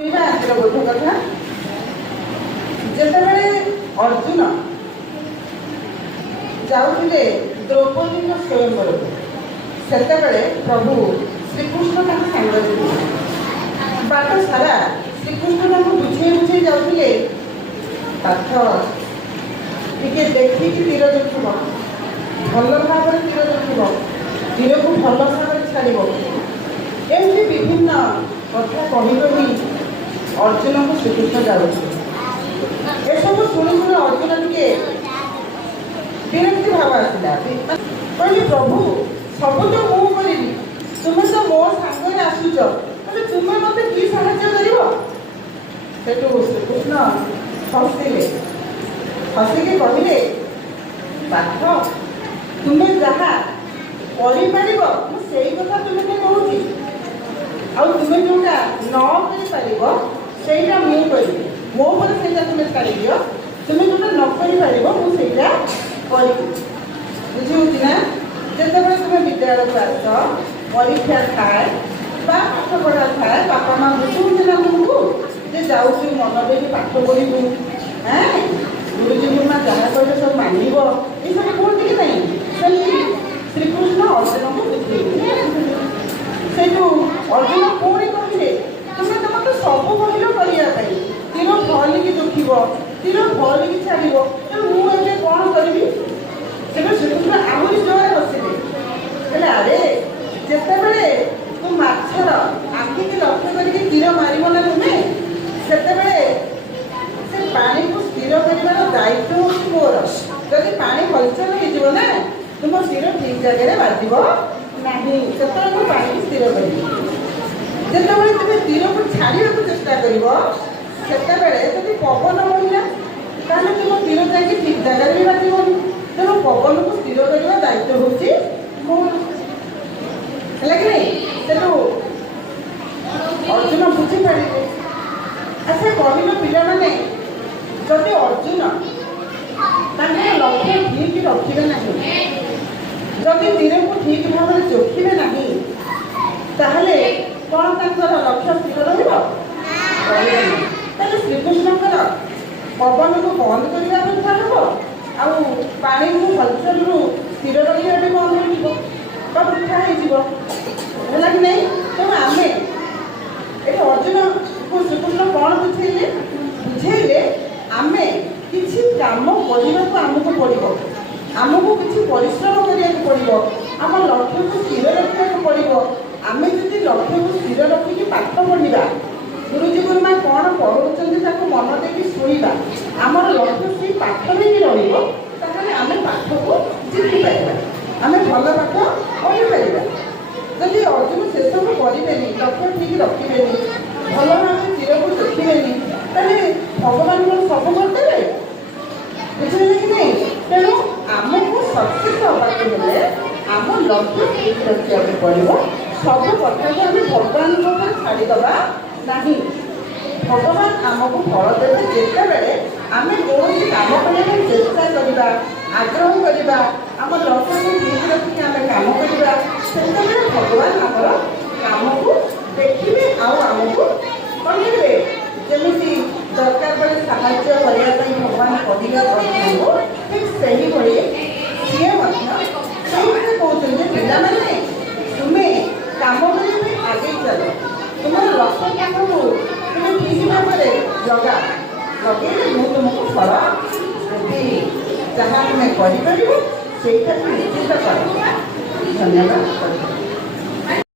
बोध कथा जितेबाला अर्जुन जाऊे द्रौपदी स्वयंवर से प्रभु श्रीकृष्ण सांगे बाट सारा श्रीकृष्ण बुझे बुझे जाते पाठ टे देखिक तीर देखब भल भाव तीर देखब तीर को भल भाव छाड़ एमती विभिन्न कथा कही अर्जुन को श्रीकृष्ण जाऊँ सब शुणी शुणी अर्जुन टे विरक्ति भाव आसला कहली प्रभु सब तो मुझे तुम्हें तो मो सांगे आसुच तुम्हें मत कि साहाय्य कर श्रीकृष्ण हसिले हसिके कहले पाठ तुम्हें जहाँ कर कथा तुम्हें कहूँ आ तुम्हें जोटा नईटा मुझे मो पर से तुम्हें छाड़ दियो तुम्हें जोटा न मुझे बुझे जिते तुम्हें विद्यालय को आस परीक्षा थाए पाठ पढ़ा थाए बापा माँ बुझे ना तुमको जे जाऊँ मन दे पाठ पढ़ू हाँ गुरुजी गुरुमा जहाँ कहले सब मान ये सब कहते कि नहीं श्रीकृष्ण अर्जुन को बुझे से अर्जुन पुणी कहले तुम्हें तो मत सब कहल करने तीर भल कि दुखिब तीर भल कि छाड़ मुझे कौन करी से श्रीकृष्ण आहरी जोर हसिले अरे जितेबले तू मछर आखि की लक्ष्य करके तीर मार ना तुम्हें से पानी को स्थिर कर दायित्व हूँ मोर जदि पा हलचल हो तुम तीर ठीक जगह बाज ना से पानी को स्थिर कर जिते तुम्हें तीर को छाड़ा चेष्टा कर पवन बढ़ला ताले तुम तीर जाकि ठीक जगह भी बाजन तेणु पवन को स्थिर करने दायित्व हूँ मोर है कि नहीं तेणु अर्जुन बुझीपारे अच्छा कहल पिला माने जदि अर्जुन लक्ष्य ठीक रखिए ना जदि तीर को ठीक भाव में जोखिबे ना ताहले कौन तर लक्ष्य स्थिर रही श्रीकृष्णकर पवन को बंद करने वृथा हम आनी को हलचल स्थिर रही बंद हो वृथा है कि नहीं तेणु आम ये अर्जुन को श्रीकृष्ण कौन बुझेले आम किसी काम करने को आमको पड़ो आमको किसी परिश्रम करने पड़ो आम लक्ष्य को स्थिर रखा पड़ो आम जो लक्ष्य को स्थिर रखिक पाठ पढ़ा गुरुजी गुरुमा कौन पढ़ाऊँ मन देकी शुणा आमर लक्ष्य से पाठ में रही आम पाठ को जीति पार आम भल पाठ पढ़ी पार जदि अर्जुन से सब करें लक्ष्य ठीक रखिए भल भाव तीर को देखिए भगवान को सब करदे बुझे कि नहीं तेणु आमको सक्सेस होगा आम लक्ष्य ठीक रखा पड़ो सब कथा को आम भगवान छाड़ीदबा नहीं भगवान आमको फल देवे जितेबले आम कौन काम करने चेष्टा करवा आग्रह करवा आम लक्ष्य को ठीक रखिक आम काम करवा से भगवान आमर काम को देखिए आमको कहे जमी दरकार पड़े साहाय्य करने भगवान कहे ठीक से ही सी कहते पिलाने तुम्हें काम करने आगे चल तुम लक्ष्य को तुम्हें ठीक भाव में जगा लगे मुझे तुमको फल जहाँ तुम्हें कर निश्चित कर धन्यवाद।